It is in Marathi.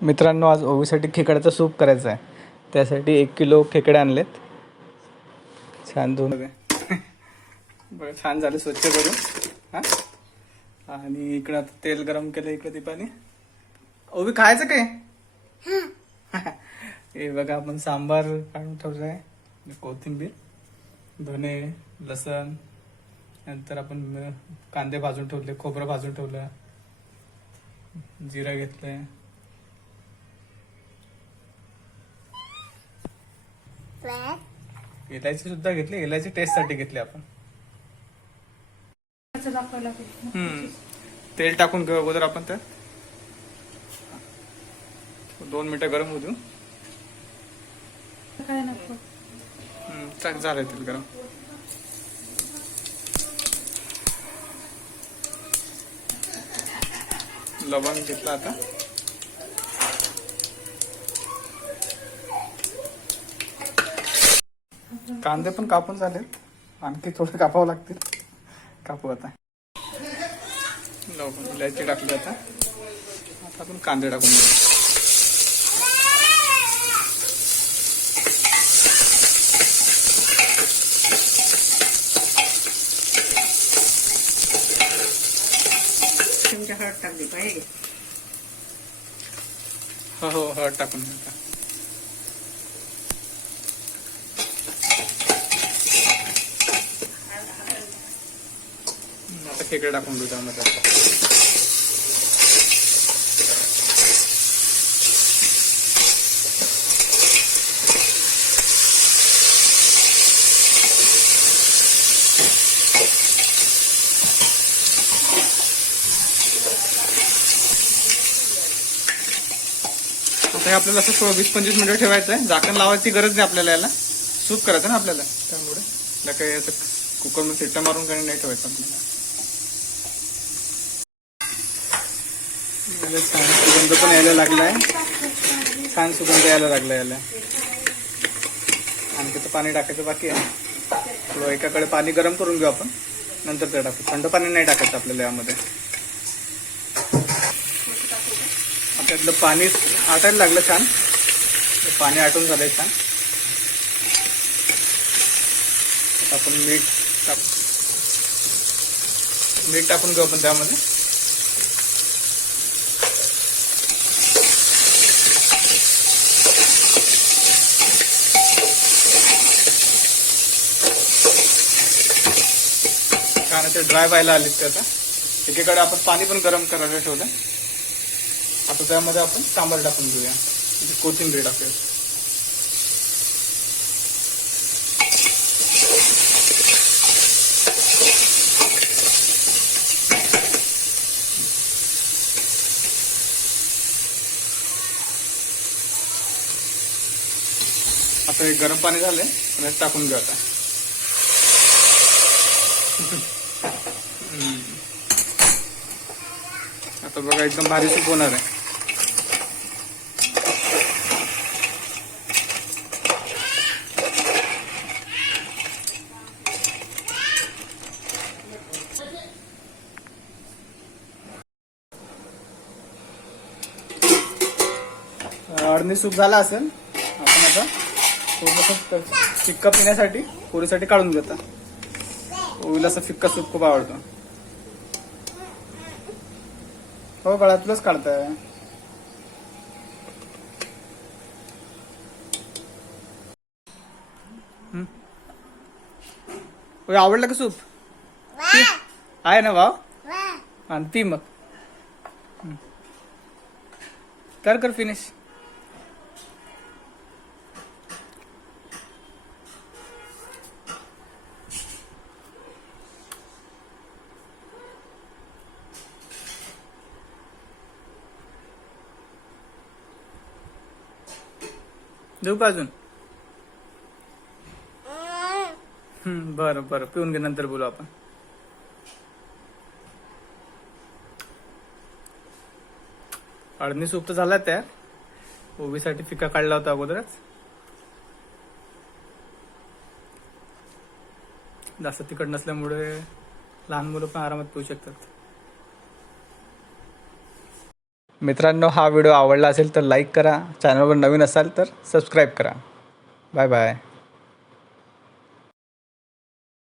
मित्रांनो, आज ओवीसाठी खेकड्याचा सूप करायचा आहे. त्यासाठी 1 किलो खेकडे आणलेत. छान धुवून बरं, छान झाले स्वच्छ करून. हां, आणि इकडं आता तेल गरम केलं. इकडे दीपाने ओवी खायचं काय? हे बघा, आपण सांबार काढून ठेवलं आहे. कोथिंबीर, धने, लसण, नंतर आपण कांदे भाजून ठेवले, खोबरं भाजून ठेवलं, जिरा घेतलंय, इलायची सुद्धा घेतली. इलायची टेस्ट साठी घेतली आपण. तेल टाकून घेऊ अगोदर आपण. त्यात 2 मिनिटं गरम होऊ देऊ. झालंय तेल गरम. लवंग घेतला आता. कांदे पण कापून झालेत, आणखी थोडे कापावं लागतील. कापू आता. लवंग इलायची टाकली. आता आपण कांदे टाकून घेऊ. हळद टाकली पाहिजे. हो, हळद टाकून घ्या. आता खेकडे टाकून घेऊ त्यामध्ये. आता हे आपल्याला असं 20-25 मिनिटं ठेवायचं आहे. झाकण लावायची गरज नाही आपल्याला. याला सूप करायचं ना आपल्याला, त्यामुळे काही असं कुकरमध्ये शिट्ट्या मारून काही नाही ठेवायचं आपल्याला. छान सुगंध पण यायला लागलाय. छान सुगंध यायला लागला याला. आणखी तर पाणी टाकायचं बाकी आहे. थोडं एकाकडे पाणी गरम करून घेऊ आपण, नंतर ते टाकू. थंड पाणी नाही टाकायचं आपल्याला यामध्ये. त्यातलं पाणी आटायला लागलं छान. पाणी आटून झालंय छान. आपण मीठ टाकून घेऊ आपण त्यामध्ये. छान ते ड्राय व्हायला आले. ते आता एकीकडे आपण पाणी पण गरम करायला ठेवलं. आता त्यामध्ये आपण सांबार टाकून घेऊया. कोथिंबीर टाकूया. आता हे गरम पाणी झालंय, पण टाकून घेऊ आता. आता बघा, एकदम भारी सूप होणार आहे. अडणी सूप झाला असेल. आपण आता थोडंसं फिक्का पिण्यासाठी पोरीसाठी काढून घेता. ओवीला असं फिक्का सूप खूप आवडतो. हो बाळा, तुलाच काढताय. आवडलं का सूप? आहे ना भाव? आणि ती मग कर फिनिश. देऊ का अजून? बरं पिऊन घे, नंतर बोलू आपण. अडणी सूप तर झाला तयार. ओवीसाठी फिका काढला होता अगोदरच. जास्त तिखट नसल्यामुळे लहान मुलं पण आरामात पिऊ शकतात. मित्रांनो, हा व्हिडिओ आवडला असेल तर लाईक करा, चॅनलवर नवीन असाल तर सबस्क्राईब करा. Bye bye.